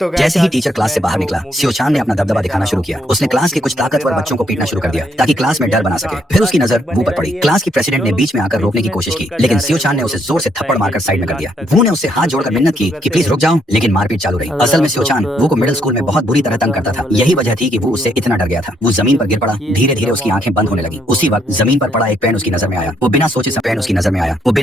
तो जैसे guys he आज टीचर क्लास से मैं बाहर जो निकला, मूवी सियोचान देखने ने अपना दबदबा जा दिखाना रहा शुरू हूँ किया। वो उसने मूवी क्लास के कुछ ताकतवर मजेदार बच्चों को पीटना मूवी शुरू कर होने दिया वाली है। ताकि क्लास में डर वीडियो बना सके। स्टार्ट फिर हुआ उसकी तब नजर तक वू बने पर पड़ी। रहिए। क्लास की प्रेसिडेंट जो ने लोग बीच में आकर बीच रोकने की में कोशिश की, छोड़कर जा लेकिन रहे हैं सियोचान वो ने उसे लोग जोर से थप्पड़ मारकर पछताएंगे साइड कि में कर लास्ट दिया। तक वू ने अगर उससे हाथ शुरू जोड़कर कर दिया मिन्नत तो की शुरू कि करते प्लीज रहे। रुक जाओ, लेकिन मारपीट चालू रही। अगर असल में आप लोग सियोचान वू को मिडिल स्कूल में बहुत बुरी तरह तंग करता था। यही वजह थी कि वो उससे इतना डर गया था। वो जमीन पर गिर पड़ा। धीरे धीरे उसकी आंखें बंद होने लगी। उसी वक्त जमीन पर पड़ा एक पेन उसकी नजर में आया। वो बिना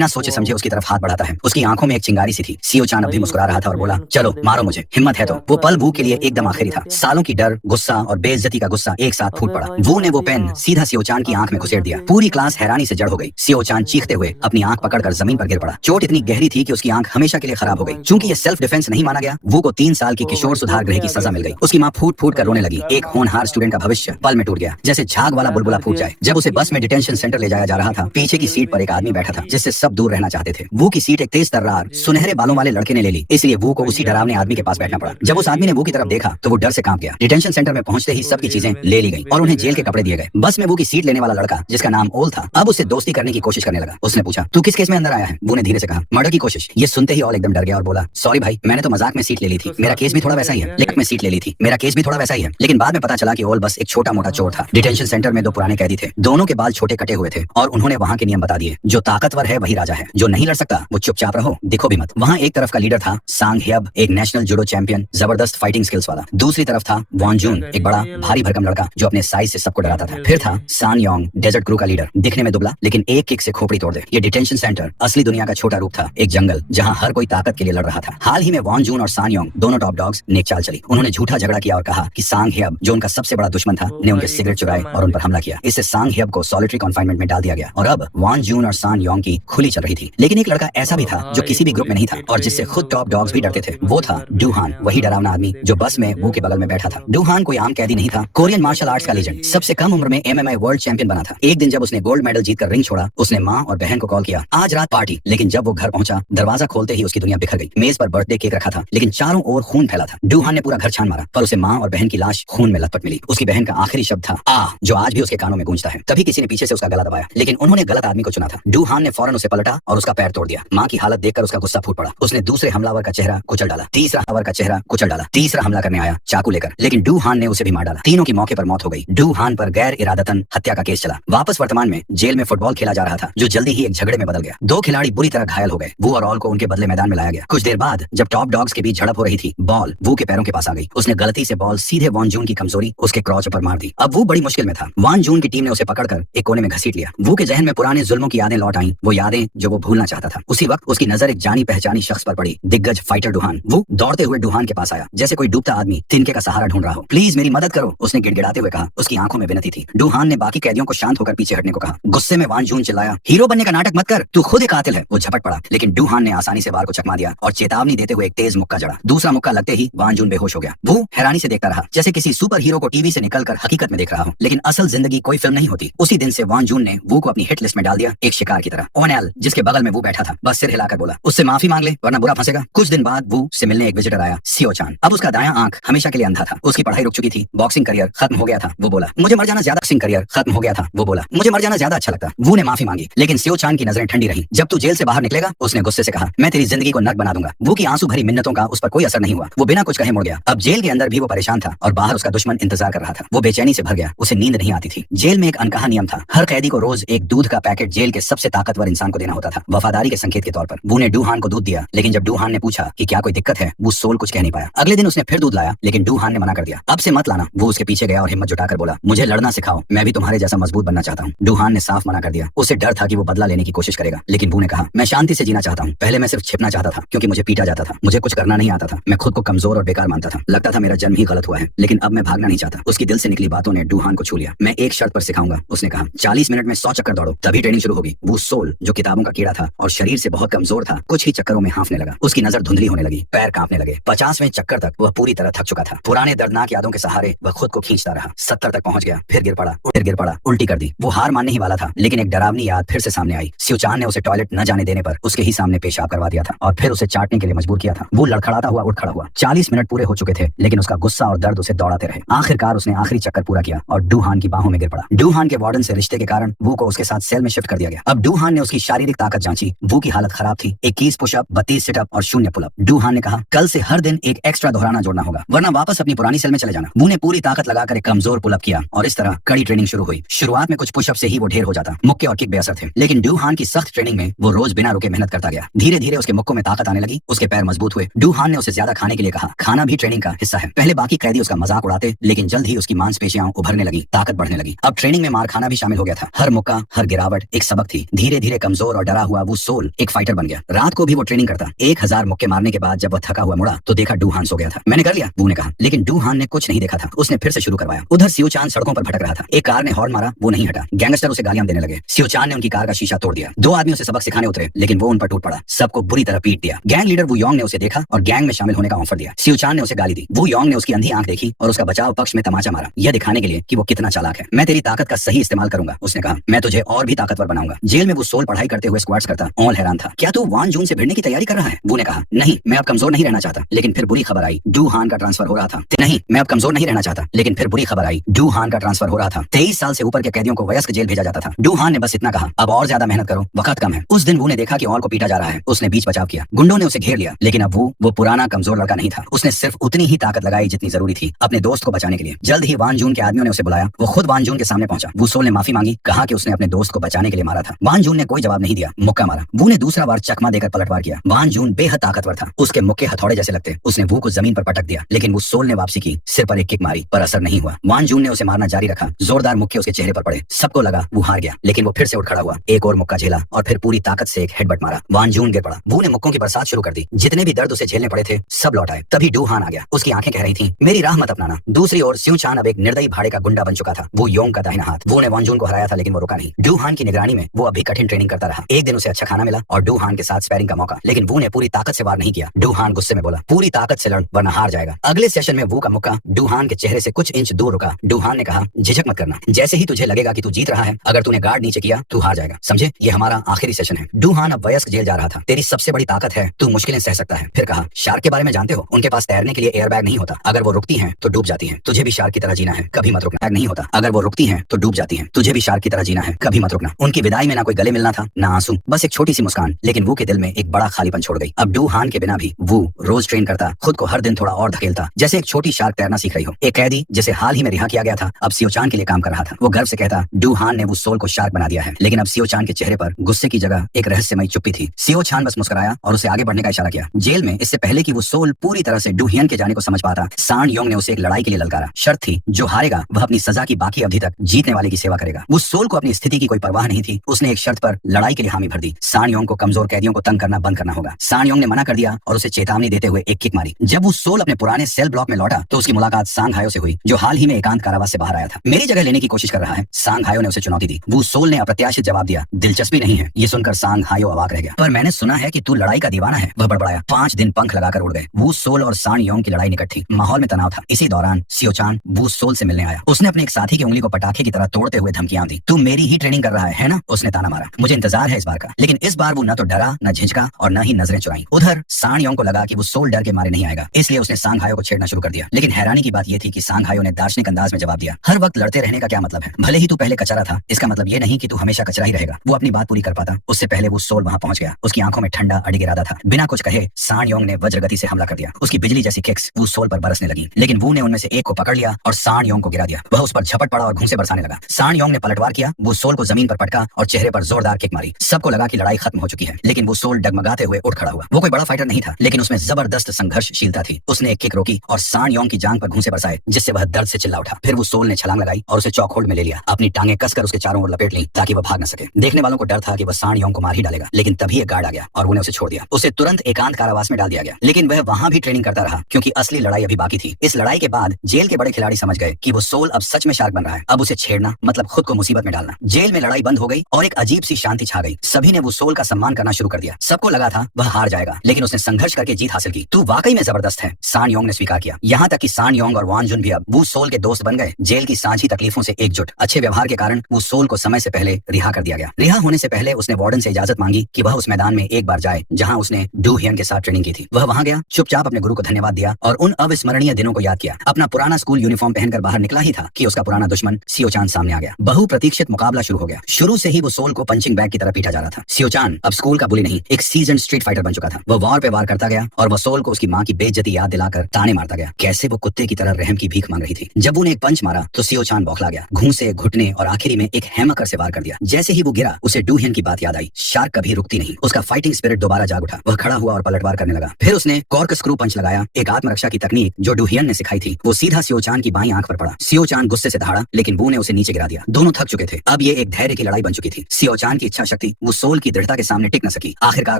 सोचे समझे उसकी तरफ हाथ बढ़ाता है। उसकी आंखों में एक चिंगारी सी थी। सियोचान अब भी भाई मुस्कुरा उसको रहा था और बोला, फ्रेंड कर चलो मारो देना मुझे, हिम्मत है तो। वो चाहता पल है वू के कि लिए नहीं एकदम मार आखिरी था। देना क्या। सालों की डर, गुस्सा और बेइज्जती का गुस्सा एक साथ फूट अबे पड़ा। भाई वू ने वो मार दिया। पेन सीधा सियोचान की आंख में घुसेड़ दिया। पूरी क्लास हैरानी से जड़ हो गई। सियोचान चीखते हुए अपनी आंख पकड़कर जमीन पर गिर पड़ा। चोट इतनी गहरी थी कि उसकी आंख हमेशा के लिए ओ खराब हो गई। भाई चूंकि ये साहब। सेल्फ डिफेंस नहीं माना गया, वू को 3 साल की ओ किशोर भाई सुधार कोर्ट गृह में की आ गया सजा मिल गई। सीधा। उसकी माँ फूट फूट कर भाई रोने लगी। इसका एक मार होनहार दिया। स्टूडेंट का भविष्य पल में टूट गया, जैसे झाग वाला क्या बुलबुला कर फूट दिया जाए। जब उसे बस में डिटेंशन सेंटर ले जाया जा रहा था, पीछे की सीट पर एक आदमी बैठा था जिससे सब दूर रहना चाहते थे। वो की सीट एक तेज तर्रार सुनहरे बालों वाले लड़के ने ले ली, इसलिए वो को उसी डरावने आदमी के पास बैठना पड़ा। जब उस आदमी ने वो की तरफ देखा तो वो डर से कांप गया। डिटेंशन सेंटर में पहुंचते ही सबकी चीजें ले ली गई और उन्हें जेल के कपड़े दिए गए। बस में वो की सीट लेने वाला लड़का, जिसका नाम ओल था, अब उससे दोस्ती करने की कोशिश करने लगा। उसने पूछा, तू किस केस में अंदर आया है? वो ने धीरे से कहा, मर्डर की कोशिश। ये सुनते ही ओल एकदम डर गया और बोला, सॉरी भाई, मैंने तो मजाक में सीट ले ली थी। तो मेरा साथ केस ही भी थोड़ा चलेगा वैसा ही है, क्या। लेकिन मैं सीट ले ली थी। मेरा केस भी थोड़ा वैसा ही है, लेकिन बाद में पता चला कि ओल बस एक छोटा मोटा चोर था। डिटेंशन सेंटर में 2 पुराने कैदी थे। दोनों के बाल छोटे कटे हुए थे और उन्होंने वहां के नियम बता दिए। जो ताकतवर है वही राजा है, जो नहीं लड़ सकता वो चुपचाप रहो, दिखो भी मत। वहां एक तरफ का लीडर था सांग ह्यब, एक नेशनल जूडो चैंपियन, जबरदस्त फाइटिंग स्किल्स वाला। दूसरी तरफ था वॉन क्या जून, कर एक दिया बड़ा ये भारी लोग। भरकम लड़का जो अपने साइज से सबको क्या डराता था। कर फिर था दिया। सान योंग, डेजर्ट क्रू का लीडर, दिखने में दुबला लेकिन एक किक से खोपड़ी तोड़ दे। ये डिटेंशन सेंटर असली दुनिया का छोटा रूप था, एक जंगल जहां हर कोई ताकत के लिए लड़ रहा था। हाल ही में वॉन जून और सान योंग दोनों टॉप डॉग्स ने एक चाल चली। उन्होंने झूठा झगड़ा किया और कहा कि सांग ह्यब, जो उनका सबसे बड़ा दुश्मन था, ओ ने उनके भाई सिगरेट गुस्सा चुराए मार और उन पर दिया। हमला किया। इससे सांग ह्यब को सॉलिटरी कन्फाइनमेंट में डाल दिया गया और अब वॉन जून और सान योंग की खुली चल रही थी। लेकिन एक लड़का ऐसा भी ओ था जो भाई किसी भी ग्रुप में पुलिस नहीं था पीट और रही जिससे है खुद टॉप लोग। डॉग्स भी भाई डरते थे। बहुत ही वो था मजेदार वीडियो डूहान, है। वही आप लोग डरावना जरूर आदमी जो बस देखिएगा में वो वीडियो के बगल में को। बैठा था। डूहान कोई आम कैदी नहीं था, कोरियन मार्शल आर्ट्स का लीजेंड, सबसे कम उम्र में एमएमए वर्ल्ड चैंपियन बना था। एक दिन जब उसने गोल्ड मेडल जीतकर रिंग छोड़ा, उसने माँ और बहन को कॉल किया, आज रात पार्टी। लेकिन जब वो घर पहुंचा, दरवाजा खोलते ही उसकी दुनिया बिखर गई। मेज पर बर्थडे केक रखा था, लेकिन चारों ओर खून फैला था। डूहान ने पूरा घर छान मारा, पर उसे माँ और बहन की लाश खून में लथपथ मिली। उसकी बहन का आखिरी शब्द था आ, जो आज भी उसके कानों में गूंजता है। तभी किसी ने पीछे से उसका गला दबाया, लेकिन उन्होंने गलत आदमी को चुना था। डूहान ने फौरन उसे पलटा और उसका पैर तोड़ दिया। माँ की हालत देखकर उसका गुस्सा फूट पड़ा। उसने दूसरे हमलावर का चेहरा कुचल डाला, तीसरा हमलावर का चेहरा कुचल डाला। तीसरा हमला करने आया चाकू लेकर, लेकिन डूहान ने उसे भी मार डाला। तीनों की मौके पर मौत हो गई। डूहान पर गैर इरादतन हत्या का केस चला। वापस वर्तमान में जेल में फुटबॉल खेला जा रहा था, जो जल्दी ही एक झगड़े में बदल गया। 2 खिलाड़ी बुरी तरह घायल हो गए। वो और ऑल को उनके बदले मैदान में लाया गया। कुछ देर बाद जब टॉप डॉग्स के बीच झड़प हो रही थी, बॉल वो के पैरों के पास आ गई। उसने गलती से बॉल सीधे वॉन जून की कमजोरी उसके क्रॉच पर मार दी। अब वो बड़ी मुश्किल में था। वॉन जून की टीम ने उसे पकड़कर एक कोने में घसीट लिया। वो के जहन में पुराने जुल्मों की यादें लौट आईं, वो यादें जो वो भूलना चाहता था। उसी वक्त उसकी नजर एक जानी पहचानी शख्स पर पड़ी, दिग्गज फाइटर डूहान। वो दौड़ते हुए डूहान के पास आया, जैसे कोई डूबता आदमी तिनके का सहारा ढूंढ रहा हो। प्लीज मेरी मदद करो, उसने गिड़गिड़ाते हुए कहा। उसकी आंखों में विनती थी। डूहान ने बाकी कैदियों को शांत होकर पीछे हटने को कहा। गुस्से में वॉन जून चिल्लाया, हीरो बनने का नाटक मत कर, तू खुद एक कातिल है। वो झपट पड़ा, लेकिन डूहान ने आसानी से वार को चकमा दिया और चेतावनी देते हुए एक तेज मुक्का जड़ा। दूसरा मुक्का लगते ही वॉन जून बेहोश हो गया। वो हैरानी से देखता रहा, जैसे किसी सुपर हीरो को टीवी से निकलकर हकीकत में देख रहा हो। लेकिन असल जिंदगी कोई फिल्म नहीं होती। उसी दिन से वॉन जून ने वो को अपनी हिट लिस्ट में डाल दिया, एक शिकार की तरह। ओनेल, जिसके बगल में वो बैठा था, बस सिर हिलाकर बोला, उससे माफी मांग ले वरना बुरा फंसेगा। कुछ दिन बाद वो से मिलने एक विजिटर आया, सियोचान। अब उसका दायां आंख हमेशा के लिए अंधा था। उसकी पढ़ाई रुक चुकी थी, बॉक्सिंग करियर खत्म हो गया था। वो बोला, मुझे मर जाना ज्यादा करियर खत्म हो गया था। वो बोला, मुझे मर जाना ज्यादा अच्छा लगता। वो ने माफी मांगी, लेकिन सियोचान की नजरें ठंडी रही। जब तू जेल से बाहर निकलेगा, उसने गुस्से से कहा, मैं तेरी जिंदगी को नर्क बना दूंगा। वो की आंसू भरी मिन्नतों का उस पर कोई असर नहीं हुआ। वो बिना कुछ कहे मुड़ गया। अब जेल के अंदर भी वो परेशान था और बाहर उसका दुश्मन इंतजार कर रहा था। वो बेचैनी से भर गया, उसे नींद नहीं आती थी। जेल में एक अनकहा नियम था, हर कैदी को रोज एक दूध का पैकेट जेल के सबसे ताकतवर इंसान को देना होता था, वफादारी के संकेत के तौर पर। वो ने डूहान को दूध दिया, लेकिन जब डूहान ने पूछा कि क्या कोई दिक्कत है, वो सोल कुछ कह नहीं पाया। अगले दिन उसने फिर दूध लाया, लेकिन डूहान ने मना कर दिया, अब से मत लाना। वो उसके पीछे गया और हिम्मत जुटाकर बोला, मुझे लड़ना सिखाओ, मैं भी तुम्हारे जैसा मजबूत बनना चाहता हूँ। डूहान ने साफ मना कर दिया। उसे डर था कि वो बदला लेने की कोशिश करेगा, लेकिन वो ने कहा, मैं शांति से जीना चाहता हूँ। पहले मैं सिर्फ छिपना चाहता था, क्योंकि मुझे पीटा जाता था, मुझे कुछ करना नहीं आता था, मैं खुद को कमजोर और बेकार मानता था। लगता था मेरा जन्म ही गलत हुआ है, लेकिन अब मैं भागना नहीं चाहता। उसकी दिल से निकली बातों ने डूहान को छू लिया। मैं एक शर्त पर सिखाऊंगा, उसने कहा, 40 मिनट में 100 चक्कर दौड़ो, तभी ट्रेनिंग शुरू होगी। वो सोल, जो किताबों का कीड़ा था और शरीर से बहुत कमजोर था, कुछ ही चक्करों में हांफने लगा। उसकी नजर धुंधली होने लगी, पैर कांपने लगे। 50वें चक्कर तक वह पूरी तरह थक चुका था। पुराने दर्दनाक यादों के सहारे वह खुद को खींचता रहा। 70 तक पहुंच गया, फिर गिर पड़ा, उल्टी कर दी। वो हार मानने ही वाला था, लेकिन एक डरावनी याद फिर से सामने आई। सियोचान ने उसे टॉयलेट न जाने देने पर उसके ही सामने पेशाब करवा दिया था और फिर उसे चाटने के लिए मजबूर किया था। वो लड़खड़ाता हुआ उठ खड़ा हुआ। 40 मिनट पूरे हो चुके थे, लेकिन उसका गुस्सा और दर्द उसे दौड़ाते रहे। आखिरकार उसने आखिरी चक्कर पूरा किया और डूहान की बाहों में गिर पड़ा। डूहान के वार्डन से रिश्ते के कारण वो को उसके साथ सेल में शिफ्ट कर दिया गया। अब डूहान ने उसकी शारीरिक ताकत जांची। वो की हालत खराब थी, 21 पुशअप, 32 सिटअप और 0 पुलअप। डूहान ने कहा, कल से हर दिन एक एक्स्ट्रा दोहराना जोड़ना होगा, वरना वापस अपनी पुरानी सेल में चले जाना। वू ने पूरी ताकत लगाकर एक कमजोर पुलअप किया और इस तरह कड़ी ट्रेनिंग शुरू हुई। शुरुआत में कुछ पुशअप से ही वो ढेर हो जाता, मुक्के और किक बेअसर थे, लेकिन डू हान की सख्त ट्रेनिंग में वो रोज बिना रुके मेहनत करता गया। धीरे धीरे उसके मुक्कों में ताकत आने लगी, उसके पैर मजबूत हुए। डू हान ने उसे ज्यादा खाने के लिए कहा, खाना भी ट्रेनिंग का हिस्सा है। पहले बाकी कैदी उसका मजाक उड़ाते, लेकिन जल्द ही उसकी मांसपेशियां उभरने लगी, ताकत बढ़ने लगी। अब ट्रेनिंग में मार खाना भी शामिल हो गया था। हर मुक्का, हर गिरावट एक सबक थी। धीरे धीरे कमजोर और डरा हुआ वो सोल एक फाइटर बन गया। रात को भी वो ट्रेनिंग करता। 1000 मुक्के मारने के बाद जब वह थका हुआ मुड़ा तो देखा डू हान सो गया था। मैंने कर लिया, वू ने कहा, लेकिन डू हान ने कुछ नहीं देखा था। उसने फिर से शुरू करवाया। उधर सियो चान सड़कों पर भटक रहा था। एक कार ने हॉर्न मारा, वो नहीं हटा। गैंगस्टर उसे गालियां देने लगे। सियो चान ने उनकी कार का शीशा तोड़ दिया। 2 आदमी उसे सबक सिखाने उतरे, लेकिन वो उन पर टूट पड़ा, सबको बुरी तरह पीट दिया। गैंग लीडर वू योंग ने उसे देखा और गैंग में शामिल होने का ऑफर दिया। सियो चान ने उसे गाली दी। वू योंग ने उसकी अंधी आंख देखी और उसका बचाव पक्ष में तमाचा मारा, यह दिखाने के लिए कि वो कितना चालाक है। मैं तेरी ताकत का सही इस्तेमाल करूंगा, उसने कहा। मैं तुझे और भी ताकतवर बनाऊंगा। जेल में वो सोल पढ़ाई करते हुए स्क्वाट्स करता। ऑल हैरान था। क्या तू वान जून से भिड़ने की तैयारी कर रहा है? वू ने कहा, नहीं, मैं अब कमजोर नहीं रहना चाहता। लेकिन फिर बुरी खबर आई, डू हान का ट्रांसफर हो रहा था। नहीं, मैं अब कमजोर नहीं रहना चाहता। लेकिन फिर बुरी खबर आई, डू हान का ट्रांसफर हो रहा था। 23 साल से ऊपर के कैदियों को वयस्क जेल भेजा जाता था। डू हान ने बस इतना कहा, अब और ज्यादा मेहनत करो, वक्त कम है। उस दिन वू ने देखा कि ऑल को पीटा जा रहा है। उसने बीच बचाव किया। गुंडों ने उसे घेर लिया, लेकिन अब वो पुराना कमजोर लड़का नहीं था। उसने सिर्फ उतनी ही ताकत लगाई जितनी जरूरी थी अपने दोस्त को बचाने के लिए। जल्द ही वान जून के आदमियों ने उसे बुलाया। वो खुद वान जून के सामने पहुंचा। वू सोल ने माफी मांगी, कहा कि उसने अपने दोस्त को बचाने के लिए मारा था। वान जून ने कोई जवाब नहीं दिया, मुक्का मारा। वू ने दूसरा बार चकमा देकर पलटवार किया। वान जून बेहद ताकतवर था, उसके मुक्के हथौड़े जैसे लगते। उसने वू को जमीन पर पटक दिया, लेकिन वो सोल ने वापसी की। सिर पर एक किक मारी, पर असर नहीं हुआ। वान जून ने उसे मारना जारी रखा। जोरदार मुक्के उसके चेहरे पर पड़े। सबको लगा वो हार गया, लेकिन वो फिर से उठ खड़ा हुआ। एक और मुक्का झेला और फिर पूरी ताकत से एक हेडबट मारा। वान जून गिर पड़ा। वू ने मुक्कों की बरसात शुरू कर दी। जितने भी दर्द उसे झेलने पड़े थे सब लौट आए। तभी डू हान आ गया। उसकी आंखें कह रही थी, मेरी राह मत अपनाना। दूसरी ओर सियो चान अब एक निर्दयी भाड़े का गुंडा बन चुका था। वो योंग का दाहिना हाथ। वो ने वान जून को हराया था, लेकिन वो रुका नहीं। डू हान की निगरानी में वो अभी कठिन ट्रेनिंग करता रहा। एक दिन उसे अच्छा खाना मिला और डू हान के साथ स्पैरिंग का मौका, लेकिन वो ने पूरी ताकत से वार नहीं किया। डू हान गुस्से में बोला, पूरी ताकत से लड़, वरना हार जाएगा। अगले सेशन में वो का मुक्का डू हान के चेहरे से कुछ इंच दूर रुका। डू हान ने कहा, झिझक मत करना, जैसे ही तुझे लगेगा कि तू जीत रहा है, अगर तूने गार्ड नीचे किया तू हार जाएगा, समझे? ये हमारा आखिरी सेशन है। डू हान अब वयस्क जेल जा रहा था। तेरी सबसे बड़ी ताकत है, तू मुश्किलें सह सकता है। फिर कहा, शार्क के बारे में जानते हो? उनके पास तैरने के लिए एयरबैग नहीं होता। अगर वो रुकती हैं तो डूब जाती हैं। तुझे भी शार्क की तरह जीना है, कभी मत रुकना। नहीं होता। अगर वो रुकती हैं तो डूब जाती हैं। तुझे भी शार्क की तरह जीना है, कभी मत रुकना। उनकी विदाई में ना कोई गले मिलना था, ना आंसू, बस एक छोटी सी मुस्कान, लेकिन वो के दिल में एक बड़ा खालीपन छोड़ गई। अब डू हान के बिना भी वो रोज ट्रेन करता, खुद को हर दिन थोड़ा और धकेलता, जैसे एक छोटी शार्क तैरना सीख रही हो। एक कैदी जिसे हाल ही में रिहा किया गया था, अब सियो चान के लिए काम कर रहा था। वो गर्व से कहता, डू हान ने वो सोल को शार्क बना दिया है। लेकिन अब सियो चान के चेहरे पर गुस्से की जगह एक रहस्यमयी चुप्पी थी। सियो चान बस मुस्कुराया और उसे आगे बढ़ने का इशारा किया। जेल में इससे पहले कि वो सोल पूरी तरह से डू हियन के जाने को समझ पाता, सान योंग ने उसे एक लड़ाई के लिए ललकारा। शर्त थी, जो हारेगा वह अपनी सजा की बाकी अवधि तक जीतने वाले की सेवा करेगा। वो सोल को अपनी स्थिति की कोई परवाह नहीं थी। उसने एक शर्त पर लड़ाई के लिए हामी भर दी। सान योंग को कमजोर कैदियों को तंग करना बंद करना होगा। सान योंग ने मना कर दिया और उसे चेतावनी देते हुए एक किक मारी। जब वो सोल अपने पुराने सेल ब्लॉक में लौटा तो उसकी मुलाकात सांग हायो से हुई, जो हाल ही में एकांत कारावास से बाहर आया था। मेरी जगह लेने की कोशिश कर रहा है, सांग हायो ने उसे चुनौती दी। वो सोल ने अप्रत्याशित जवाब दिया, दिलचस्पी नहीं है। ये सुनकर सांग हायो अवाक रह गया। पर मैंने सुना है कि तू लड़ाई का दीवाना है, वह बड़बड़ाया। 5 दिन पंख लगाकर उड़ गए। वो सोल और सान योंग की लड़ाई निकट थी। माहौल में तनाव था। इसी दौरान सियो चान वो सोल से मिलने आया। उसने अपने एक साथी की उंगली को पटाखे की तरह तोड़ते हुए धमकियां दी। तू मेरी ही ट्रेनिंग कर रहा है ना? उसने ताना मारा। मुझे इंतजार है इस बार का। लेकिन इस बार वो न तो डरा, न झिझका और न ही नजरें चुराई। उधर सान योंग को लगा कि वो सोल डर के मारे नहीं आएगा, इसलिए उसने सांग हायो को छेड़ना शुरू कर दिया। लेकिन हैरानी की बात यह थी कि सांग हायो ने दार्शनिक अंदाज में जवाब दिया, हर वक्त लड़ते रहने का क्या मतलब है? भले ही तू पहले कचरा था, इसका मतलब ये नहीं कि तू हमेशा कचरा ही रहेगा। वो अपनी बात पूरी कर पाता उससे पहले वो सोल वहां पहुंच गया। उसकी आंखों में ठंडा अडिग इरादा था। बिना कुछ कहे सान योंग ने वज्रगति से हमला कर दिया। उसकी बिजली जैसी किक्स वो सोल पर बरसने लगी, लेकिन वो ने उनमें से एक को पकड़ लिया और सान योंग को गिरा दिया। वह उस पर झपट पड़ा और घूंसे बरसाने लगा। सान योंग ने पलटवार किया। वो सोल को जमीन पर पटका और चेहरे पर जोरदार किक मारी। सबको लगा कि लड़ाई खत्म हो चुकी है, लेकिन वो सोल डगमगाते हुए उठ खड़ा हुआ। वो कोई बड़ा फाइटर नहीं था, लेकिन उसमें जबरदस्त संघर्षशीलता थी। उसने एक किक रोकी और सान योंग की जांघ पर घूंसे बरसाए, जिससे वह दर्द से चिल्ला उठा। फिर वो सोल ने छलांग लगाई और उसे चौक होल्ड में ले लिया। अपनी टांगें कसकर उसके चारों ओर लपेट ली ताकि वह भाग न सके। देखने वालों को डर था कि वह सान योंग को मार ही डालेगा, लेकिन तभी एक गार्ड आ गया और उन्हें उसे छोड़ दिया। उसे तुरंत एकांत कारावास में डाल दिया गया, लेकिन वह वहां भी ट्रेनिंग करता रहा, क्योंकि असली लड़ाई अभी बाकी थी। इस लड़ाई के बाद जेल के बड़े खिलाड़ी समझ गए कि वो सोल अब सच में शार्क बन रहा है। अब उसे छेड़ना मतलब खुद को मुसीबत में डालना। जेल में लड़ाई बंद हो गई और एक अजीब सी शांति छा गई। सभी ने वो सोल का सम्मान करना शुरू कर दिया। सबको लगा था वह हार जाएगा, लेकिन उसने संघर्ष करके जीत हासिल की। तू वाकई में जबरदस्त है, सान योंग ने स्वीकार किया। यहाँ तक कि सान योंग और वान जुन भी अब वो सोल के दोस्त बन गए। जेल की सांझी तकलीफों से एकजुट। अच्छे व्यवहार के कारण वो सोल को समय से पहले रिहा कर दिया गया। रिहा होने से पहले उसने वार्डन से इजाजत मांगी कि वह उस मैदान में एक बार जाए जहाँ उसने डू हियन के साथ ट्रेनिंग की थी। वह वहां गया, चुपचाप अपने गुरु को धन्यवाद दिया और उन अविस्मरणीय दिनों को याद किया। अपना पुराना स्कूल यूनिफॉर्म पहनकर बाहर निकला ही था कि उसका पुराना दुश्मन सियो चान सामने आ गया। बहुप्रतीक्षित मुकाबला शुरू हो गया। शुरू से ही वो सोल को पंचिंग बैग की तरह पीटा जा रहा था। सियो चान अब स्कूल का बुली नहीं, एक सीजन स्ट्रीट फाइटर बन चुका था। वह वार पे वार करता गया और वह सोल को उसकी माँ की बेइज्जती याद दिलाकर ताने मारता गया। कैसे वो कुत्ते की तरह रहम की भीख मांग रही थी। जब वो ने एक पंच मारा तो सियो चान बौखला गया, घूंसे, घुटने और आखिरी में एक हैमकर से वार कर दिया। जैसे ही वो गिरा उसे डू हियन की बात याद आई। शार्क कभी रुकती नहीं। उसका फाइटिंग स्पिरिट दोबारा जाग उठा। वह खड़ा हुआ और पलटवार करने लगा। फिर उसने कॉर्क स्क्रू पंच लगाया, एक आत्मरक्षा की तकनीक जो डू हियन ने सिखाई थी। वो सीधा सियो चान की बाईं आंख पर पड़ा। सियो चान गुस्से से दहाड़ा, लेकिन वू ने उसे नीचे गिरा दिया। दोनों थक चुके थे। अब ये एक धैर्य की लड़ाई बन चुकी थी। सियो चान की इच्छा शक्ति वो सोल की दृढ़ता के सामने टिक न सकी। आखिरकार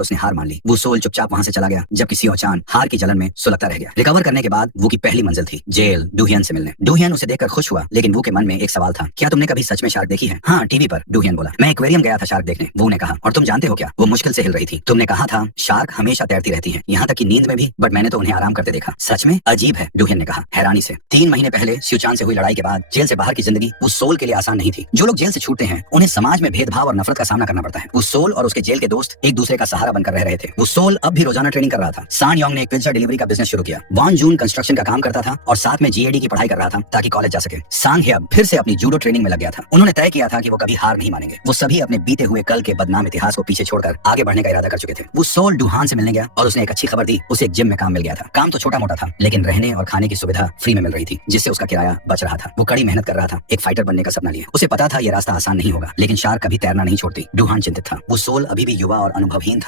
उसने हार मान ली। वो सोल चुपचाप वहां से चला गया, जबकि सियो चान हार की जलन में सुलगता रह गया। रिकवर करने के बाद वो की पहली मंजिल थी जेल, डू हियन से मिलने। डू हियन उसे देखकर खुश हुआ, लेकिन वो के मन में एक सवाल था, क्या तुमने कभी सच में शार्क देखी है? हाँ, टीवी पर, डू हियन बोला। मैं एक्वेरियम गया था शार्क देखने, वो ने कहा। और तुम जानते हो क्या? वो मुश्किल से हिल रही थी। तुमने कहा था शार्क हमेशा तैरती रहती है, यहाँ तक कि नींद में भी, बट मैंने तो उन्हें आराम करते देखा। सच में? अजीब है, डू हियन ने कहा हैरानी से। 3 महीने पहले सियो चान से हुई लड़ाई के बाद जेल से बाहर की जिंदगी उस सोल के लिए आसान नहीं थी। जो लोग जेल से छूटते हैं उन्हें समाज में भेदभाव और नफरत का सामना करना पड़ता है। उस सोल और उसके जेल के दोस्त एक दूसरे का सहारा बनकर रह रहे थे। वो सोल अब भी रोजाना ट्रेनिंग कर रहा था। सान योंग ने एक पिज्जा डिलीवरी का बिजनेस शुरू किया। वान जून कंस्ट्रक्शन का काम करता था और साथ में जीएडी की पढ़ाई कर रहा था ताकि कॉलेज जा सके। सांग ह्यब फिर से अपनी जूडो ट्रेनिंग में लग गया था। उन्होंने तय किया था कि वो कभी हार नहीं मानेंगे। वो सभी अपने बीते हुए कल के बदनाम इतिहास को पीछे छोड़कर आगे बढ़ने का इरादा कर चुके थे। वो सोल डूहान से मिलने गया और उसने एक अच्छी खबर दी, उसे एक जिम में काम मिल गया था। काम तो छोटा मोटा था, लेकिन रहने और खाने की सुविधा फ्री में मिल रही थी, जिससे उसका किराया बच रहा था। वो कड़ी मेहनत कर रहा था, एक फाइटर बनने का सपना लिए। उसे पता था ये रास्ता आसान नहीं होगा, लेकिन शार्क कभी तैरना नहीं छोड़ती। डूहान चिंतित था। वो सोल अभी भी युवा और अनुभवहीन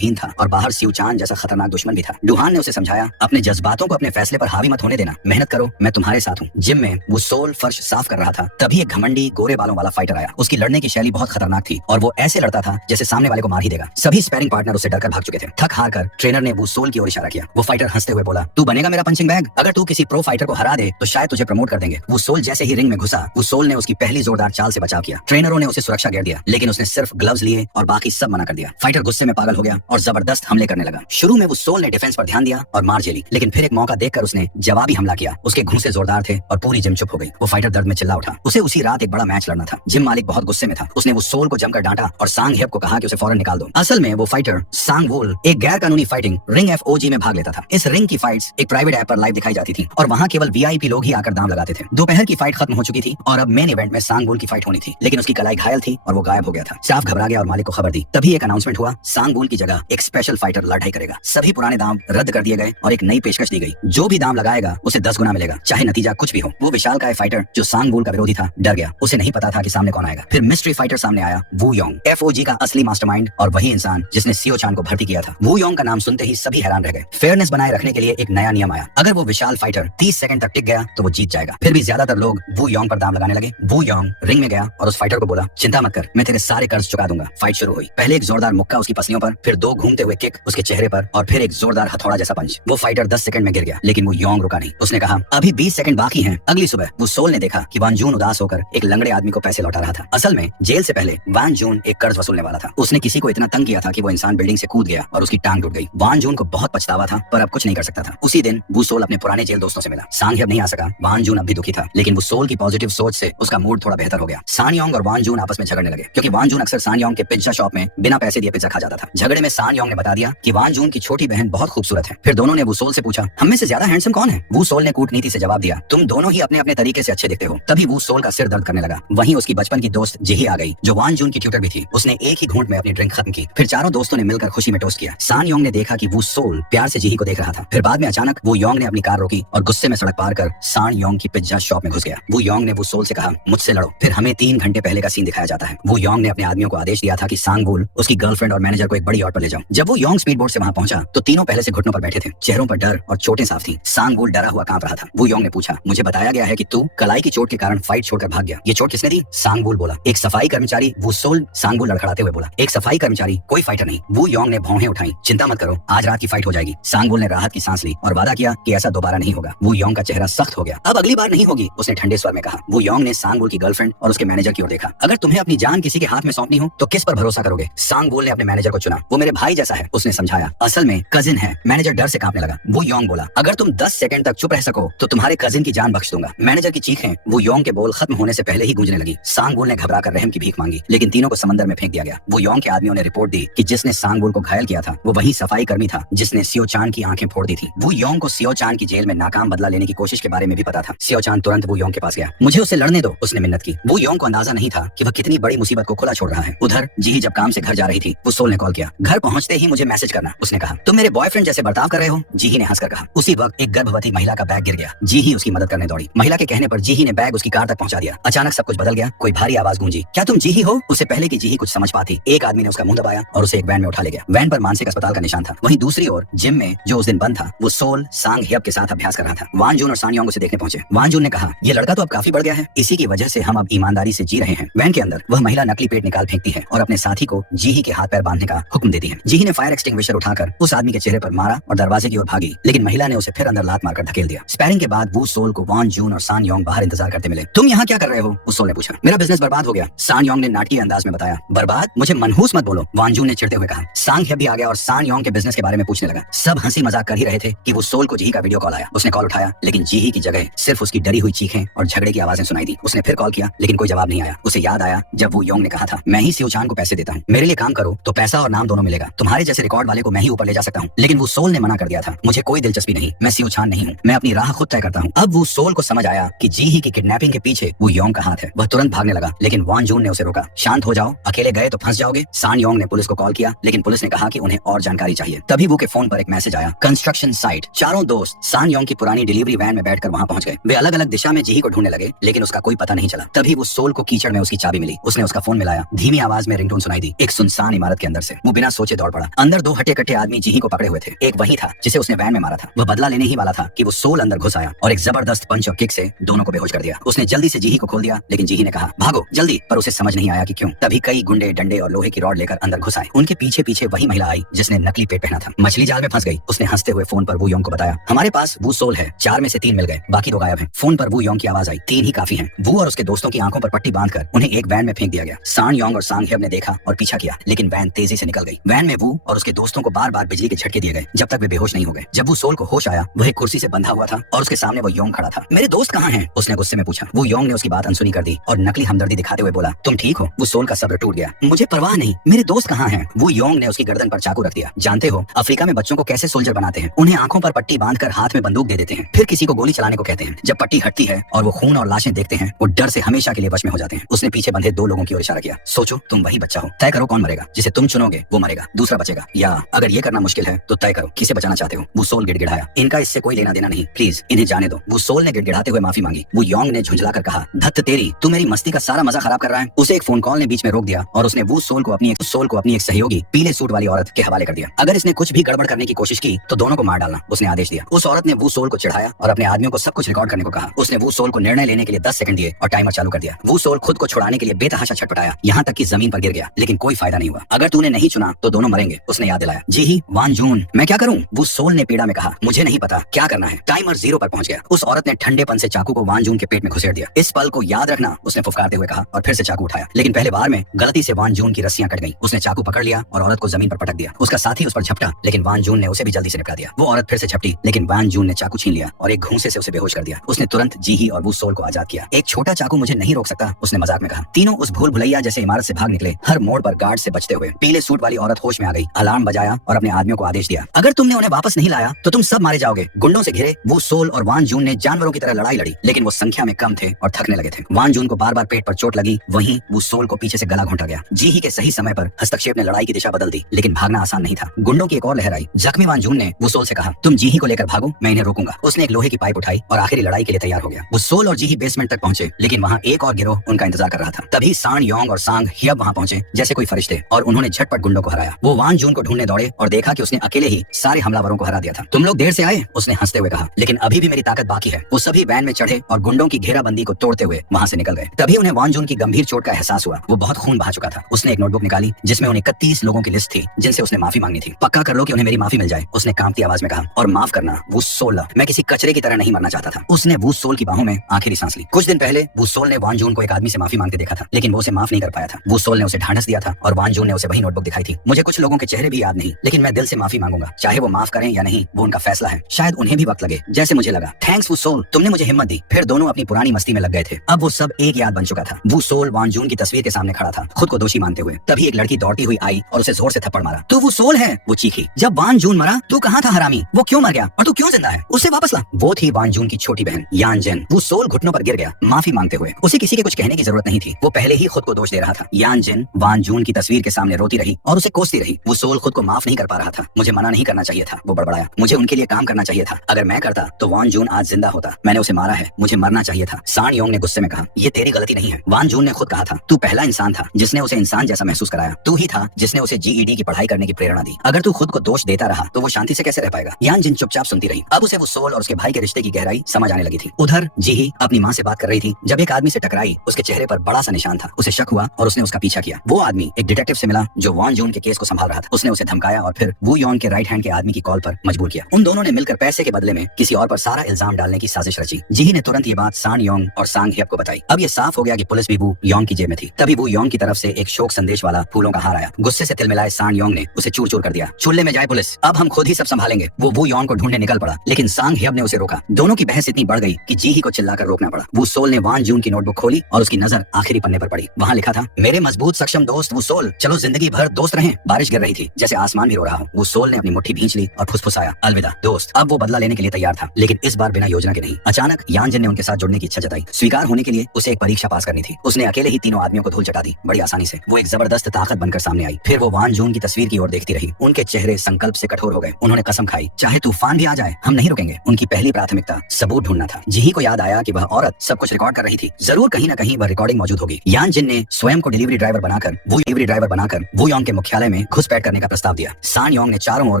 था और बाहर सियो चान जैसा खतरनाक दुश्मन भी था। डूहान ने उसे समझाया, अपने जज्बातों को अपने फैसले पर हावी मत होने देना, मेहनत करो, मैं तुम्हारे साथ हूँ। जिम में वो सोल फर्श साफ कर रहा था, तभी एक घमंडी गोरे बालों वाला फाइटर आया। उसकी लड़ने की शैली बहुत खतरनाक थी और वो ऐसे लड़ता था जैसे सामने वाले को मार ही देगा। सभी स्पैरिंग पार्टनर उससे डरकर भाग चुके थे। थक हार कर ट्रेनर ने वो सोल की ओर इशारा किया। वो फाइटर हंसते हुए बोला, तू बनेगा मेरा पंचिंग बैग? अगर तू किसी प्रो फाइटर को हरा दे तो शायद तुझे प्रमोट कर देंगे। वो सोल जैसे ही रिंग में घुसा, वो सोल ने उसकी पहली जोरदार चाल से बचाव किया। ट्रेनरों ने उसे सुरक्षा घेर दिया, लेकिन उसने सिर्फ ग्लव्स लिए और बाकी सब मना कर दिया। फाइटर गुस्से में पागल हो गया और जबरदस्त हमले करने लगा। शुरू में वो सोल ने डिफेंस पर ध्यान दिया और मार झेली, लेकिन फिर एक मौका देखकर उसने जवाबी हमला किया। उसके घूंसे जोरदार थे और पूरी जिम चुप हो गई। वो फाइटर दर्द में चिल्ला उठा। उसे उसी रात एक बड़ा मैच लड़ना था। जिम मालिक बहुत गुस्से में था। उसने वो सोल को जमकर डांटा और सांग ह्यब को कहा कि उसे फौरन निकाल दो। असल में वो फाइटर सांग वूल एक गैर कानूनी फाइटिंग रिंग एफओजी में भाग लेता था। इस रिंग की फाइट्स एक प्राइवेट ऐप पर लाइव दिखाई जाती थी और वहां केवल वीआईपी लोग ही आकर दाम लगाते थे। दोपहर की फाइट खत्म हो चुकी थी और अब मेन इवेंट में सांग वूल की फाइट होनी थी, लेकिन उसकी कलाई घायल थी और वो गायब हो गया था। स्टाफ घबरा गया और मालिक को खबर दी। तभी एक अनाउंसमेंट हुआ, सांग वूल की जगह एक स्पेशल फाइटर लड़ाई करेगा। सभी पुराने दाम रद्द कर दिए गए और एक नई पेशकश दी गई। जो भी दाम लगाएगा उसे 10 गुना मिलेगा, चाहे नतीजा कुछ भी हो। वो विशालकाय फाइटर जो सांग वूल का विरोधी था डर गया। उसे नहीं पता था कि सामने कौन आएगा। फिर मिस्ट्री फाइटर सामने आया, वू योंग, एफओजी का असली मास्टरमाइंड और वही इंसान जिसने सियो चान को भर्ती किया था। वू योंग का नाम सुनते ही सभी हैरान रह गए। फेयरनेस बनाए रखने के लिए एक नया नियम आया, अगर वो विशाल फाइटर 30 सेकंड तक टिक गया तो वो जीत जाएगा। फिर भी ज्यादातर लोग वू योंग पर दाम लगाने लगे। वू योंग रिंग में गया और उस फाइटर को बोला, चिंता मत कर, मैं तेरे सारे कर्ज चुका दूंगा। फाइट शुरू हुई। पहले एक जोरदार मुक्का उसकी पसलियों पर, फिर 2 घूमते हुए किक उसके चेहरे पर और फिर एक जोरदार हथौड़ा जैसा पंच। वो फाइटर 10 सेकंड में गिर गया, लेकिन वो योंग रुका नहीं। उसने कहा, अभी 20 सेकंड बाकी हैं। अगली सुबह वो सोल ने देखा कि वान जून उदास होकर एक लंगड़े आदमी को पैसे लौटा रहा था। असल में जेल से पहले वान जून एक कर्ज वसूलने वाला था। उसने किसी को इतना तंग किया था कि वो इंसान बिल्डिंग से कूद गया और उसकी टांग टूट गई। वान जून को बहुत पछतावा था, पर अब कुछ नहीं कर सकता था। उसी दिन वो सोल अपने पुराने जेल दोस्तों से मिला। सांग ह्यब नहीं आ सका। वान जून अब भी दुखी था, लेकिन वो सोल की पॉजिटिव सोच से उसका मूड थोड़ा बेहतर हो गया। सान योंग और वान जून आपस में झगड़ने लगे, क्योंकि वान जून अक्सर सान योंग के पिज्जा शॉप में बिना पैसे दिए पिज्जा खा जाता था। झगड़े में सान योंग ने बता दिया कि वान जून की छोटी बहन बहुत खूबसूरत है। फिर दोनों ने वो सोल से पूछा, हम में से ज्यादा हैंडसम कौन है? वो सोल ने कूटनीति से जवाब दिया, तुम दोनों ही अपने अपने तरीके से अच्छे दिखते हो। तभी वो सोल का सिर दर्द करने लगा। वहीं उसकी बचपन की दोस्त जिही आ गई, जो वान जून की ट्यूटर भी थी। उसने एक ही घूंट में अपनी ड्रिंक खत्म की। फिर चारों दोस्तों ने मिलकर खुशी में टोस्ट किया। सान योंग ने देखा कि वो सोल प्यार से जिही को देख रहा था। फिर बाद में अचानक वो योंग ने अपनी कार रोकी और गुस्से में सड़क पार कर सान योंग की पिज्जा शॉप में घुस गया। वो योंग ने वो सोल से कहा, मुझसे लड़ो। फिर हमें 3 घंटे पहले का सीन दिखाया जाता है। वो योंग ने अपने आदमियों को आदेश दिया था कि सांग वूल उसकी गर्लफ्रेंड और मैनेजर को एक बड़ी याट पर ले जाओ। जब वो योंग स्पीड बोट से वहां पहुंचा तो तीनों पहले से घुटनों पर बैठे थे। चेहरों पर डर और चोटें साफ थी। सांग वूल डरा हुआ कांप रहा था। वो योंग ने पूछा, मुझे बताया गया है कि तू कलाई की चोट के कारण फाइट छोड़कर भाग गया। ये चोट किसने दी? सांग वूल बोला, एक सफाई कर्मचारी। वो सोल सांग वूल लड़खड़ाते हुए बोला, एक सफाई कर्मचारी, कोई फाइटर नहीं। वो योंग ने भौहें उठाई। चिंता मत करो, आज रात की फाइट हो जाएगी। सांग वूल ने राहत की सांस ली और वादा किया कि ऐसा दोबारा नहीं होगा। वो योंग का चेहरा सख्त हो गया। अब अगली बार नहीं होगी, उसने ठंडे स्वर में कहा। वो योंग ने सांग वूल की गर्लफ्रेंड और उसके मैनेजर की ओर देखा। अगर तुम्हें अपनी जान किसी के हाथ में सौंपनी हो तो किस पर भरोसा करोगे? सांग वूल ने अपने मैनेजर को चुना। वो मेरे भाई जैसा है, उसने समझाया। असल में कजिन है। मैनेजर डर से कांपने लगा। वो योंग बोला, अगर तुम 10 सेकंड तक चुप रह सको तो तुम्हारे कजिन की जान बख्श दूंगा। मैनेजर की चीखें वो योंग के बोल खत्म होने से पहले ही गूंजने लगी। सांग वूल ने घबराकर रहम की भीख मांगी, लेकिन तीनों को समंदर में फेंक दिया गया। वो योंग के आदमियों ने रिपोर्ट दी कि जिसने सांग वूल को घायल किया था वो वही सफाई कर्मी था जिसने सियो चान की आंखें फोड़ दी थी। वो योंग को सियो चान की जेल में नाकाम बदला लेने की कोशिश के बारे में भी पता था। सियो चान तुरंत वो योंग के पास गया। मुझे उसे लड़ने दो, उसने मिन्नत की। वो योंग को अंदाजा नहीं था कि वह कितनी बड़ी मुसीबत को खुला छोड़ रहा है। उधर जिही जब काम से घर जा रही थी, वो सोल ने कॉल किया। घर पहुंचते ही मुझे मैसेज करना, उसने कहा। तुम मेरे बॉयफ्रेंड जैसे बर्ताव कर रहे हो, जीही ने हंसकर कहा। उसी वक्त एक गर्भवती महिला का बैग गिर गया। जीही उसकी मदद करने दौड़ी। महिला के कहने पर जीही ने बैग उसकी कार तक पहुंचा दिया। अचानक सब कुछ बदल गया। कोई भारी आवाज गूंजी, क्या तुम जीही हो? उससे पहले कि जीही कुछ समझ पाती, एक आदमी ने उसका मुंह दबाया और उसे एक वैन में उठा ले गया। वैन पर मानसिक अस्पताल का निशान था। वहीं दूसरी ओर जिम में जो उस दिन बंद था, वो सोल सांग ह्यब के साथ अभ्यास कर रहा था। वान जून और सान योंग उसे देखने पहुंचे। वान जून ने कहा, ये लड़का तो अब काफी बढ़ गया है, इसी की वजह से हम अब ईमानदारी से जी रहे हैं। वैन के अंदर वह महिला नकली पेट निकाल फेंकती है और अपने साथी को जीही के हाथ पैर बांधने का हुक्म देती है। जीही ने फायर एक्सटिंग्विशर उठाकर उस आदमी के चेहरे पर मारा और दरवाजे की ओर भागी, लेकिन महिला ने उसे फिर अंदर लात मारकर धकेल दिया। स्पैरिंग के बाद वो सोल को वान जून और सान योंग बाहर इंतजार करते मिले। तुम यहाँ क्या कर रहे हो? उस सोल ने पूछा। मेरा बिजनेस बर्बाद हो गया, सान योंग ने नाटकीय अंदाज में बताया। बर्बाद? मुझे मनहूस मत बोलो, वान जून ने चिढ़ते हुए कहा। सांग ह्यब भी आ गया और सान योंग के बिजनेस के बारे में पूछने लगा। सब हंसी मजाक कर ही रहे थे कि वो सोल को जीही का वीडियो कॉल आया। उसने कॉल उठाया, लेकिन जीही की जगह सिर्फ उसकी डरी हुई चीखें और झगड़े की आवाजें सुनाई दी। उसने फिर कॉल किया, लेकिन कोई जवाब नहीं आया। उसे याद आया जब वो योंग ने कहा था, मैं ही सियोचान को पैसे देता हूँ, मेरे लिए काम करो तो पैसा और नाम दोनों मिलेगा। तुम्हारे जैसे रिकॉर्ड वाले को मैं ही ऊपर ले जा सकता हूँ। लेकिन वो सोल ने मना कर दिया था, मुझे कोई दिलचस्पी नहीं, मैं सियोचान नहीं हूँ, मैं अपनी राह खुद तय करता हूँ। अब वो सोल को समझ आया कि जीही की किडनैपिंग के पीछे वो योंग का हाथ है। वह तुरंत भागने लगा, लेकिन वान जून ने उसे रोका। शांत हो जाओ, अकेले गए तो फंस जाओगे। सान योंग ने पुलिस को कॉल किया, लेकिन पुलिस ने कहा कि उन्हें और जानकारी चाहिए। तभी वो के फोन पर एक मैसेज आया, कंस्ट्रक्शन साइट। चारों दोस्त सान योंग की पुरानी डिलीवरी वैन में बैठकर वहां पहुंच गए। वे अलग अलग दिशा में जीही को ढूंढने लगे, लेकिन उसका कोई पता नहीं चला। तभी वो सोल को कीचड़ में उसकी चाबी मिली। उसने उसका फोन मिलाया, धीमी आवाज में रिंगटोन सुनाई दी, एक सुनसान इमारत के अंदर से। वो बिना सोचे दौड़ पड़ा। अंदर दो हटे कट्टे आदमी जीही को पकड़े हुए थे। एक वही था जिसे उसने वैन में मारा था। वह बदला लेने ही वाला था कि वो सोल अंदर घुस आया और एक जबरदस्त पंच और किक से दोनों को बेहोश कर दिया। उसने जल्दी से जीही को खोल दिया, लेकिन जीही ने कहा, भागो जल्दी, पर उसे समझ नहीं आया कि क्यों। तभी कई गुंडे डंडे और लोहे की रॉड लेकर अंदर घुस आए। उनके पीछे पीछे वही महिला आई जिसने नकली पेट पहना था। मछली जाल में फंस गई। उसने हंसते हुए फोन पर वू योंग को बताया, हमारे पास वो सोल है, 4 में से 3 मिल गए, बाकी 2 गायब हैं। फोन पर वू योंग की आवाज आई, 3 ही काफी हैं। वो और उसके दोस्तों की आंखों पर पट्टी बांधकर उन्हें एक वैन में फेंक दिया गया। सान योंग और सांग ह्यब ने देखा और पीछा किया, लेकिन वैन तेजी से निकल गई। वैन में वू और उसके दोस्तों को बार बार बिजली के झटके दिए गए जब तक वे बेहोश नहीं हो गए। जब वो सोल को होश आया, वह एक कुर्सी से बंधा हुआ था और उसके सामने वो योंग खड़ा था। मेरे दोस्त कहाँ हैं? उसने गुस्से में पूछा। वो योंग ने उसकी बात अनसुनी कर दी और नकली हमदर्दी दिखाते हुए बोला, तुम ठीक हो? वो सोल का सब्र टूट गया। मुझे परवाह नहीं, मेरे दोस्त कहाँ हैं? वो योंग ने उसकी गर्दन पर चाकू रख दिया। जानते हो अफ्रीका में बच्चों को कैसे सोल्जर बनाते हैं? उन्हें आंखों पर पट्टी बांधकर हाथ में बंदूक दे देते हैं, फिर किसी को गोली चलाने को कहते हैं। जब पट्टी हटती है और वो खून और लाशें देखते हैं, वो डर से हमेशा के लिए वश में हो जाते हैं। उसने पीछे बंधे 2 लोगों की ओर इशारा किया। सोचो तुम वही बच्चा हो, तय करो कौन मरेगा। जिसे तुम चुनोगे वो मरेगा, दूसरा बचेगा। या अगर ये करना मुश्किल है तो तय करो किसे बचाना चाहते हो। वो सोल गिड़गिड़ाया, इनका इससे कोई लेना देना नहीं, प्लीज इन्हें जाने दो। वो सोल ने गिड़गिड़ाते हुए माफी मांगी। वो योंग ने झुंझलाकर कहा, धत्त तेरी, तू मेरी मस्ती का सारा मजा खराब कर रहा है। उसे एक फोन कॉल ने बीच में रोक दिया और उसने वो सोल को अपनी एक सहयोगी पीले सूट वाली औरत के हवाले कर दिया। अगर इसने कुछ भी गड़बड़ करने की कोशिश की तो दोनों को मार डालना, उसने आदेश दिया। उस औरत ने वो सोल को चिढ़ाया और अपने आदमियों को सब कुछ रिकॉर्ड करने को कहा। उसने वो सोल को निर्णय लेने के लिए 10 सेकंड दिए और टाइमर चालू कर दिया। वो सोल खुद को छुड़ाने के लिए बेतहाशा छटपटाया, यहाँ तक कि जमीन पर गिर गया, लेकिन कोई फायदा नहीं हुआ। अगर तूने नहीं चुना तो दोनों मरेंगे, उसने याद दिलाया। जी ही, वान जून, मैं क्या करूं? वो सोल ने पीड़ा में कहा, मुझे नहीं पता क्या करना है। टाइमर 0 पर पहुंच गया। उस औरत ने ठंडेपन से चाकू को वान जून के पेट में घुसेड़ दिया। इस पल को याद रखना, उसने फुफकारते हुए कहा और फिर से चाकू उठाया। लेकिन पहले बार में गलती से वान जून की रस्सियां कट गईं। उसने चाकू पकड़ लिया और औरत को जमीन पर पटक दिया। उसका साथी उस पर झपटा, लेकिन वान जून ने उसे भी जल्दी से निपटा दिया। वो औरत फिर से झपटी, लेकिन वान जून ने चाकू छीन लिया और एक घूंसे से उसे बेहोश कर दिया। उसने तुरंत जीही और वो सोल को आजाद किया। एक छोटा चाकू मुझे नहीं रोक सकता, उसने मजाक में कहा। तीनों उस भूल भुलैया जैसे इमारत से भाग निकले, हर मोड़ पर गार्ड से बचते हुए। पीले सूट वाली औरत होश में आ गई, अलार्म बजाया और अपने आदमियों को आदेश दिया, अगर तुमने उन्हें वापस नहीं लाया तो तुम सब मारे जाओगे। गुंडों से घिरे वो सोल और वान जून ने जानवरों की तरह लड़ाई लड़ी, लेकिन वो संख्या में कम थे और थकने लगे थे। वान जून को बार बार पेट पर चोट लगी, वहीं वो सोल को पीछे से गला घोंटा गया। जीही के सही समय पर हस्तक्षेप ने लड़ाई की दिशा बदल दी, लेकिन भागना आसान नहीं था। गुंडों की एक और लहर आई। जख्मी वान जून ने वो सोल से कहा, तुम जीही को लेकर भागो, मैं इन्हें रोकूंगा। उसने एक लोहे की पाइप उठाई और आखिरी लड़ाई के लिए तैयार हो गया। वो सोल और जीही बेसमेंट तक पहुंचे, लेकिन वहाँ एक और गिरोह उनका इंतजार कर रहा था। तभी सान योंग और सांग ह्यब वहाँ पहुंचे जैसे कोई फरिश्ते, और उन्होंने झटपट गुंडों को हराया। वो वान जून को ढूंढने दौड़े और देखा कि उसने अकेले ही सारे हमलावरों को हरा दिया था। तुम लोग देर से आए, उसने हंसते हुए कहा, लेकिन अभी भी मेरी ताकत बाकी है। वो सभी वैन में चढ़े और गुंडों की घेराबंदी को तोड़ते हुए वहाँ से निकल गए। तभी उन्हें वान जून की गंभीर चोट का एहसास हुआ। वो बहुत खून बहा चुका था। उसने एक नोटबुक निकाली जिसमें उन्हें 31 लोगों की लिस्ट थी जिनसे उसने माफी मांगनी थी। पक्का कर लो कि उन्हें मेरी माफी मिल जाए, उसने कांपती आवाज में कहा। और माफ करना वो सोल, मैं किसी कचरे की तरह नहीं मरना चाहता था। उसने वो सोल की बाहों में आखिरी सांस ली। कुछ दिन पहले वो सोल ने वान जून को एक आदमी से माफी मांगते देखा था, लेकिन वो उसे माफ नहीं कर पाया था। वो सोल ने उसे ढांढस दिया था और वान जून ने उसे वही नोटबुक दिखाई थी। मुझे कुछ लोगों के चेहरे भी याद नहीं, लेकिन मैं दिल से माफी मांगूंगा, चाहे वो माफ करें या नहीं, वो उनका फैसला है। शायद उन्हें भी वक्त लगे जैसे मुझे लगा। थैंक्स वो सोल, तुमने मुझे हिम्मत दी। फिर दोनों अपनी पुरानी मस्ती में लग गए थे। अब वो सब एक याद बन चुका था। वो सोल वान जून की तस्वीर के सामने खड़ा था, खुद को दोषी मानते हुए। तभी एक लड़की दौड़ती हुई आई और उसे जोर से थप्पड़ मारा। तो वो सोल है, वो चीखी। जब वान जून मरा तू कहाँ था हरामी? वो क्यों मर गया और तू क्यों जिंदा है? उसे वापस ला। वो थी वान जून की छोटी बहन यान जेन। वो सोल घुटनों पर गिर गया माफी मांगते हुए। उसे किसी के कुछ कहने की जरूरत नहीं थी, वो पहले ही खुद को दोष दे रहा था। यान जेन वान जून की तस्वीर के सामने रोती रही और उसे कोसती रही। वो सोल खुद को माफ नहीं कर पा रहा था। था। मुझे मना नहीं करना चाहिए था, वो बड़बड़ाया। मुझे उनके लिए काम करना चाहिए था। अगर मैं करता तो वान जून आज जिंदा होता। मैंने उसे मारा है, मुझे मरना चाहिए था। सान योंग ने गुस्से में कहा, ये तेरी गलती नहीं है। वान जून ने खुद कहा था, तू पहला इंसान था जिसने उसे इंसान जैसा महसूस कराया। तू ही था जिसने उसे जीईडी की पढ़ाई करने की प्रेरणा दी। अगर तू खुद को दोष देता रहा तो वो शांति से कैसे रह पाएगा। यान जिन चुपचाप सुनती रही। अब उसे वो सोल और उसके भाई के रिश्ते की गहराई समझ आने लगी थी। उधर जी अपनी माँ से बात कर रही थी। जब एक आदमी से टकराई, उसके चेहरे पर बड़ा सा निशान था। उसे शक हुआ और उसने उसका पीछा किया। वो आदमी एक डिटेक्टिव से मिला जो वान जून के केस को संभाल रहा था। उसने उसे धमकाया और फिर वू यॉन के राइट हैंड के आदमी की कॉल पर मजबूर किया। उन दोनों ने मिलकर पैसे के बदले में किसी और पर सारा इल्जाम डालने की साजिश रची। जी ने तुरंत ये बात सान योंग और सांग हियप को बताई। अब ये साफ हो गया कि पुलिस भी वू योंग की जेब में थी। तभी वू योंग की तरफ से एक शोक संदेश वाला फूलों का हार आया। गुस्से से तिलमिलाए सान योंग ने उसे चूर चूर कर दिया। चूल्हे में जाए पुलिस, अब हम खुद ही सब संभालेंगे। वो वू योंग को ढूंढने निकल पड़ा, लेकिन सांग हियप ने उसे रोका। दोनों की बहस इतनी बढ़ गई कि जी ही को चिल्लाकर रोकना पड़ा। वू सोल ने वान जून की नोटबुक खोली और उसकी नजर आखिरी पन्ने पर पड़ी। वहाँ लिखा था, मेरे मजबूत सक्षम दोस्त वू सोल, चलो जिंदगी भर दोस्त रहें। बारिश गिर रही थी, जैसे आसमान भी रो रहा हो। वो सोल ने अपनी मुट्ठी भींच ली और फुसफुसाया, अलविदा दोस्त। अब वो बदला लेने के लिए तैयार था, लेकिन इस बार बिना योजना के नहीं। अचानक यान जिन ने उनके साथ जुड़ने की इच्छा जताई। स्वीकार होने के लिए उसे एक परीक्षा पास करनी थी। उसने अकेले ही तीनों आदमियों को धूल चटा दी, बड़ी आसानी से। वो एक जबरदस्त ताकत बनकर सामने आई। फिर वो वान जून की तस्वीर की ओर देखती रही। उनके चेहरे संकल्प से कठोर हो गए। उन्होंने कसम खाई, चाहे तूफान भी आ जाए हम नहीं रुकेंगे। उनकी पहली प्राथमिकता सबूत ढूंढना था। जी को याद आया कि वह औरत सब कुछ रिकॉर्ड कर रही थी। जरूर कहीं न कहीं वह रिकॉर्डिंग मौजूद होगी। यान जिन ने स्वयं को डिलीवरी ड्राइवर बनाकर वू योंग के मुख्यालय में घुसपैठ करने का प्रस्ताव दिया। सान योंग ने चारों ओर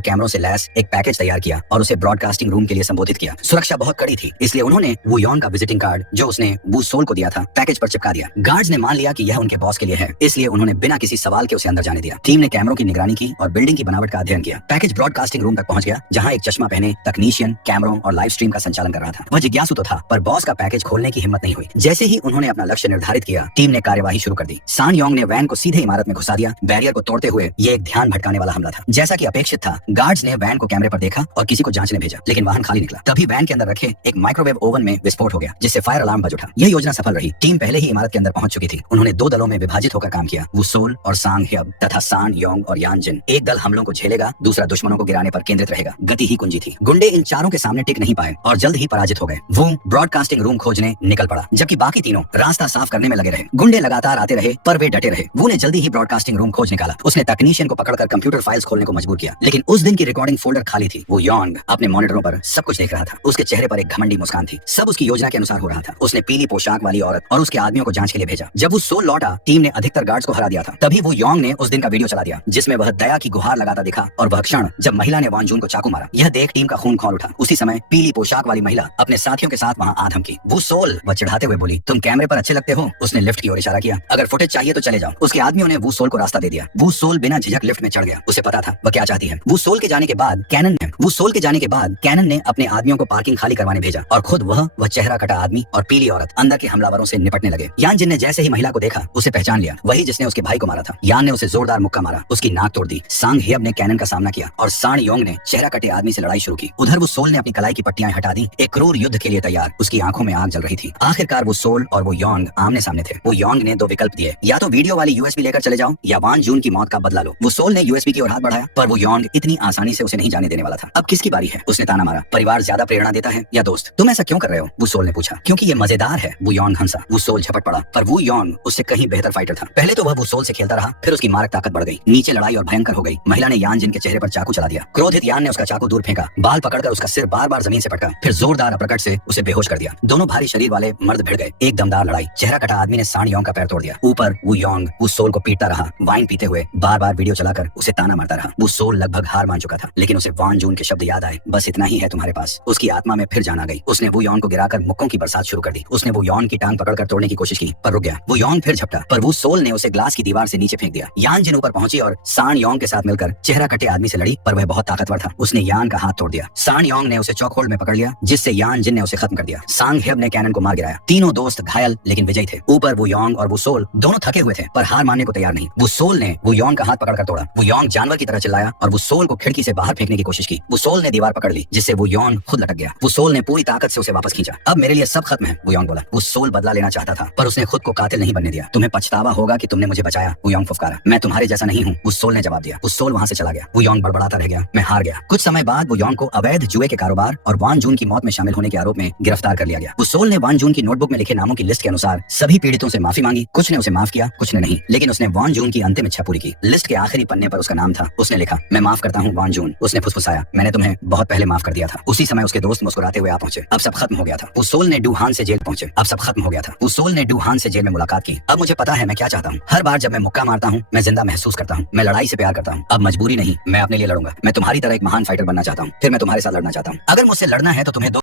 कैमरों से लैस एक पैकेज तैयार किया और उसे ब्रॉडकास्टिंग रूम के लिए संबोधित किया। सुरक्षा बहुत कड़ी थी, इसलिए उन्होंने वू योंग का विजिटिंग कार्ड जो उसने वू सोल को दिया था पैकेज पर चिपका दिया। गार्ड्स ने मान लिया कि यह उनके बॉस के लिए है, इसलिए उन्होंने बिना किसी सवाल के उसे अंदर जाने दिया। टीम ने कैमरों की निगरानी की और बिल्डिंग की बनावट का अध्ययन किया। पैकेज ब्रॉडकास्टिंग रूम तक पहुंच गया, जहां एक चश्मा पहने तकनीशियन कैमरों और लाइव स्ट्रीम का संचालन कर रहा था। वह जिज्ञासु तो था, पर बॉस का पैकेज खोलने की हिम्मत नहीं हुई। जैसे ही उन्होंने अपना लक्ष्य निर्धारित किया, टीम ने कार्यवाही शुरू कर दी। सान योंग ने वैन को सीधे इमारत में घुसा दिया। बैरियर को तोड़ते हुए ये एक ध्यान भटकाने वाला हमला था। जैसा कि अपेक्षित था, गार्ड्स ने वैन को कैमरे पर देखा और किसी को जांचने भेजा, लेकिन वाहन खाली निकला। तभी वैन के अंदर रखे एक माइक्रोवेव ओवन में विस्फोट हो गया, जिससे फायर अलार्म बज उठा। यह योजना सफल रही। टीम पहले ही इमारत के अंदर पहुंच चुकी थी। उन्होंने दो दलों में विभाजित होकर काम किया, वू सोल और सांग हियप तथा सान योंग और यान जिन। एक दल हमलों को झेलेगा, दूसरा दुश्मनों को गिराने पर केंद्रित रहेगा। गति ही कुंजी थी। गुंडे इन चारों के सामने टिक नहीं पाए और जल्द ही पराजित हो गए। वो ब्रॉडकास्टिंग रूम खोजने निकल पड़ा, जबकि बाकी तीनों रास्ता साफ करने में लगे रहे। गुंडे लगातार आते रहे, पर वे डटे रहे। वो ने जल्दी ही ब्रॉडकास्टिंग रूम खोज निकाला। उसने तकनीशियन को पकड़कर कंप्यूटर फाइल्स खोलने को मजबूर किया, लेकिन उस दिन की रिकॉर्डिंग फोल्डर खाली थी। वो योंग अपने मॉनिटरों पर सब कुछ देख रहा था। उसके चेहरे पर एक घमंडी मुस्कान थी। सब उसकी योजना के अनुसार हो रहा था। उसने पीली पोशाक वाली औरत और उसके आदमियों को जांच के लिए भेजा। जब वो सोल लौटा, टीम ने अधिकतर गार्ड्स को हरा दिया था। तभी वो योंग ने उस दिन का वीडियो चला दिया, जिसमें वह दया की गुहार लगाता दिखा और वह क्षण जब महिला ने वान जून को चाकू मारा। यह देख टीम का खून खौल उठा। उसी समय पीली पोशाक वाली महिला अपने साथियों के साथ वहां आ धमकी। वो सोल, वह चिढ़ाते हुए बोली, तुम कैमरे पर अच्छे लगते हो। उसने लिफ्ट की ओर इशारा किया, अगर फुटेज चाहिए तो चले जाओ। उसके आदमियों ने वो सोल को रास्ता दे दिया। वो सोल बिना झिझक लिफ्ट में चढ़ गया। उसे पता था वह क्या चाहती है। वो सोल के जाने के बाद कैनन ने अपने आदमियों को पार्किंग खाली करवाने भेजा और खुद वह चेहरा कटा आदमी और पीली औरत अंदर के हमलावरों से निपटने लगे। यान जिन ने जैसे ही महिला को देखा, उसे पहचान लिया, वही जिसने उसके भाई को मारा था। यान ने उसे जोरदार मुक्का मारा, उसकी नाक तोड़ दी। सांग हियप ने कैनन का सामना किया और सान योंग ने चेहरा कटे आदमी से लड़ाई शुरू की। उधर वो सोल ने अपनी कलाई की पट्टियां हटा दी, एक क्रूर युद्ध के लिए तैयार। उसकी आंखों में आग जल रही थी। आखिरकार वो सोल और वो योंग आमने सामने थे। वो योंग ने दो विकल्प दिए, या तो वीडियो वाली यूएसबी लेकर चले जाओ या वान जून की मौत का बदला लो। वो सोल ने यूएसबी की ओर हाथ बढ़ाया, पर वो योंग इतनी आसानी से उसे नहीं जाने देने वाला था। अब किसकी बारी है? उसने ताना मारा। परिवार ज्यादा प्रेरणा देता है या दोस्त? तुम ऐसा क्यों कर रहे हो? वो सोल ने पूछा। क्योंकि ये मजेदार है। वो योंग हंसा। वो सोल झपट पड़ा, पर वो योंग उससे कहीं बेहतर फाइटर था। पहले तो वह वो सोल से खेलता रहा, फिर उसकी मारक ताकत बढ़ गई। नीचे लड़ाई और भयंकर हो गई। महिला ने यान जिन के चेहरे पर चाकू चला दिया। क्रोधित यान ने उसका चाकू दूर फेंका, बाल पकड़कर उसका सिर बार बार जमीन से पटका, फिर जोरदार अपरकट से उसे बेहोश कर दिया। दोनों भारी शरीर वाले मर्द भिड़ गए। एक दमदार लड़ाई। चेहरा कटा आदमी ने सान योंग का पैर तोड़ दिया। ऊपर वो योंग वो सोल को पीटता रहा, वाइन पीते हुए बार बार वीडियो चलाकर उसे ताना मारता रहा। वो सोल लगभग हार मान चुका था, लेकिन उसे वान जून के शब्द याद आए, बस इतना ही है तुम्हारे पास। उसकी आत्मा में फिर जान आ गई। उसने वो योंग को गिराकर मुक्कों की बरसात शुरू कर दी। उसने वो योंग की टांग पकड़कर तोड़ने की कोशिश की, पर रुक गया। वो योंग फिर झपटा, पर वो सोल ने उसे ग्लास की दीवार से नीचे फेंक दिया। यान जिन ऊपर पहुंची और सान योंग के साथ मिलकर चेहरा कटे आदमी से लड़ी, पर वह बहुत ताकतवर था। उसने यान का हाथ तोड़ दिया। सान योंग ने उसे चौक होल्ड में पकड़ लिया, जिससे यान जिन ने उसे खत्म कर दिया। सांग हियप ने कैनन को मार गिराया। तीनों दोस्त घायल लेकिन विजयी थे। ऊपर वो योंग और वो सोल दोनों थके हुए थे, पर हार मानने को तैयार नहीं। वो सोल ने वो योंग का हाथ पकड़कर तोड़ा। वो योंग जानवर की तरह चिल्लाया और वो सोल को खिड़की से बाहर फेंकने की कोशिश की, वो सोल ने दीवार पकड़ ली जिससे वो यौन खुद लटक गया। वो सोल ने पूरी ताकत से उसे वापस खींचा। अब मेरे लिए सब खत्म है, वो यौन बोला। वो सोल बदला लेना चाहता था पर उसने खुद को कातिल नहीं बनने दिया। तुम्हें पछतावा होगा कि तुमने मुझे बचाया, वो यौन फुफकारा। मैं तुम्हारे जैसा नहीं हूँ, उस सोल ने जवाब दिया। उस सोल वहां से चला गया। वो यौन बड़बड़ाता रह गया, मैं हार गया। कुछ समय बाद वो यौन को अवैध जुए के कारोबार और वान जून की मौत में शामिल होने के आरोप में गिरफ्तार कर लिया गया। उस सोल ने वान जून की नोटबुक में लिखे नामों की लिस्ट के अनुसार सभी पीड़ितों से माफी मांगी। कुछ ने उसे माफ किया, कुछ ने नहीं, लेकिन उसने वान जून की अंतिम इच्छा पूरी की। लिस्ट के आखिरी पन्ने पर उसका नाम था। उसने लिखा, मैं माफ करता हूँ वान जून। उसने फुसफुसाया, मैंने तुम्हें बहुत पहले माफ कर दिया था। उसी समय उसके दोस्त मुस्कुराते हुए आ पहुंचे। अब सब खत्म हो गया था। उस सोल ने डूहान से जेल पहुंचे। अब सब खत्म हो गया था। उस सोल ने डूहान से जेल में मुलाकात की। अब मुझे पता है मैं क्या चाहता हूँ। हर बार जब मैं मुक्का मारता हूँ मैं जिंदा महसूस करता हूँ। मैं लड़ाई से प्यार करता हूँ। अब मजबूरी नहीं, मैं अपने लिए लड़ूंगा। मैं तुम्हारी तरह एक महान फाइटर बनना चाहता हूँ। फिर मैं तुम्हारे साथ लड़ना चाहता हूँ। अगर मुझसे लड़ना है तो तुम्हें